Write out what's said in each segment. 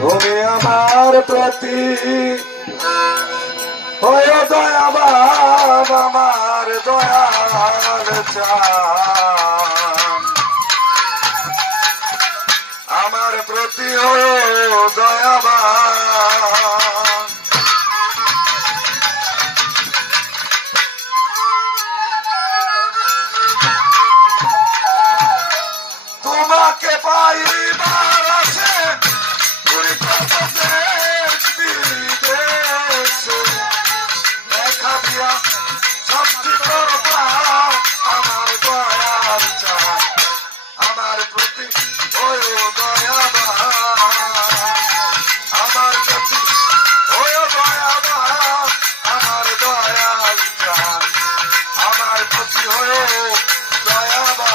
তুমি আমার প্রতি হয়ে দয়াবান, আমার দয়াল চান, আমার প্রতি হয়ে দয়াবান। তোমাকে পাইবার আছে দেখা দিয়া সবটি করবা, আমার দয়াল চান, আমার প্রতি হয়ে দয়াবান, আমার প্রতি হয়ে দয়াবান, আমার দয়াল চান, আমার প্রতি হয়ে দয়াবান।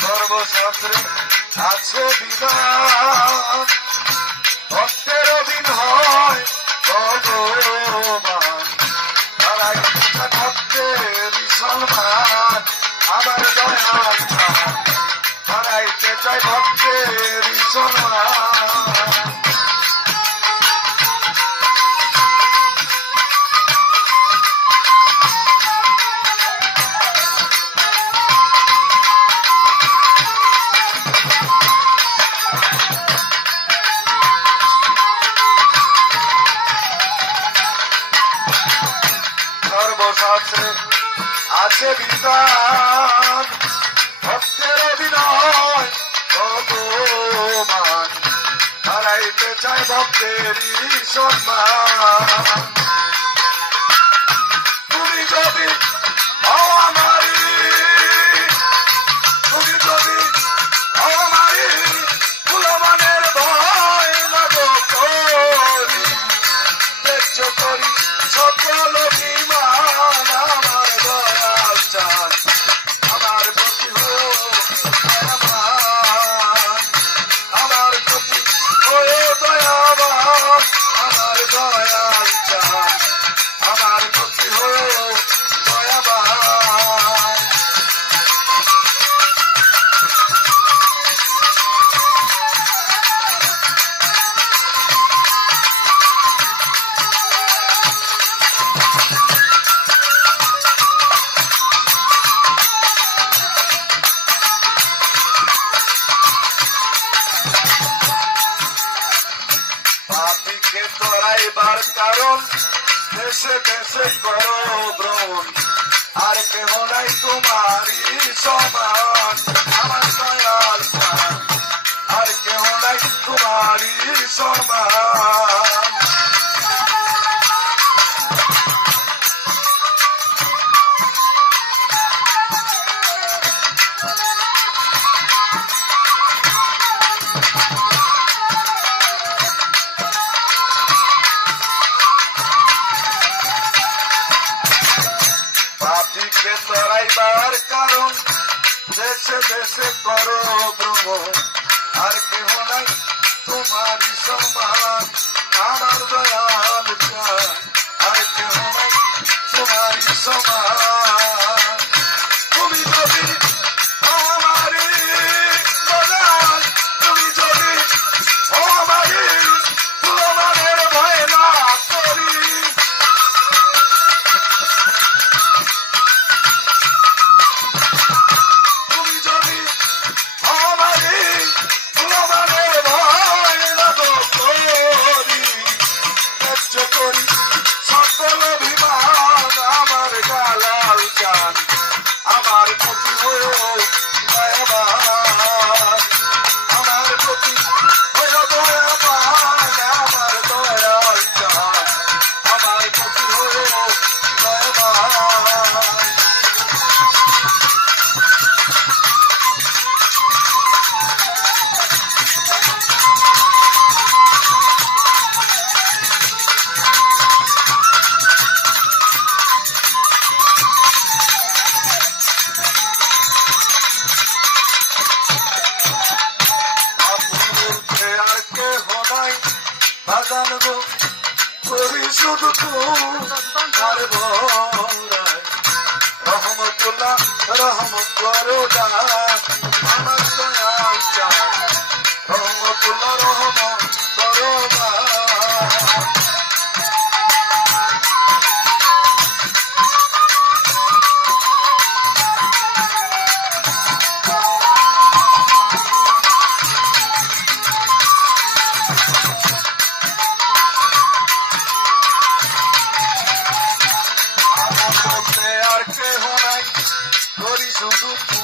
সর্বশাস্ত্রে আছে বিধান, ভক্তের অধীন হয় ভগবান, তারাই ভক্তের সম্মান, আমার দয়াল চান, তারাইতে চাই ভক্তের সম্মান। সর্বশাস্ত্রে আছে বিধান, ভক্তের অভিনয় ভগবান, হারাইতে চায় ভক্তেরই সম্মান। তুমি যদি আমারি, তুমি যদি আমারি ফুলমানের ভয় লাগো করি, তেজ করি সকল বিমান, আমার দয়াল চান, আমার প্রতি দয়াবান, আমার প্রতি দয়াবান, আমার দয়াল চান, আমার প্রতি দয়াবান। পাপীকে তোরাইবার কারণ দেশে দেশে করো ভ্রমণ, আর কেহ নাই তোমারই সমান, আমার দয়াল চান, আর কেহ নাই তোমারই সমান। পাপীকে তোরাইবার কারণ দেশে দেশে করো ভ্রমণ, আর কেহ নাই তোমারই সমান, আমার দয়াল চান, আর কেহ নাই তোমারই সমান। তুমি যদি আমারি দয়াল, তুমি যদি আমারি ফুলমানের ভয় না করি, সকল অভিমান, আমার গালা শুধু তোমার ভরায় রহমতুল্লাহ রহম করো দান আমার দয়াল চাঁদ রহমতুল্লাহ রহম করো দান আর কেহ নাই করি শুধু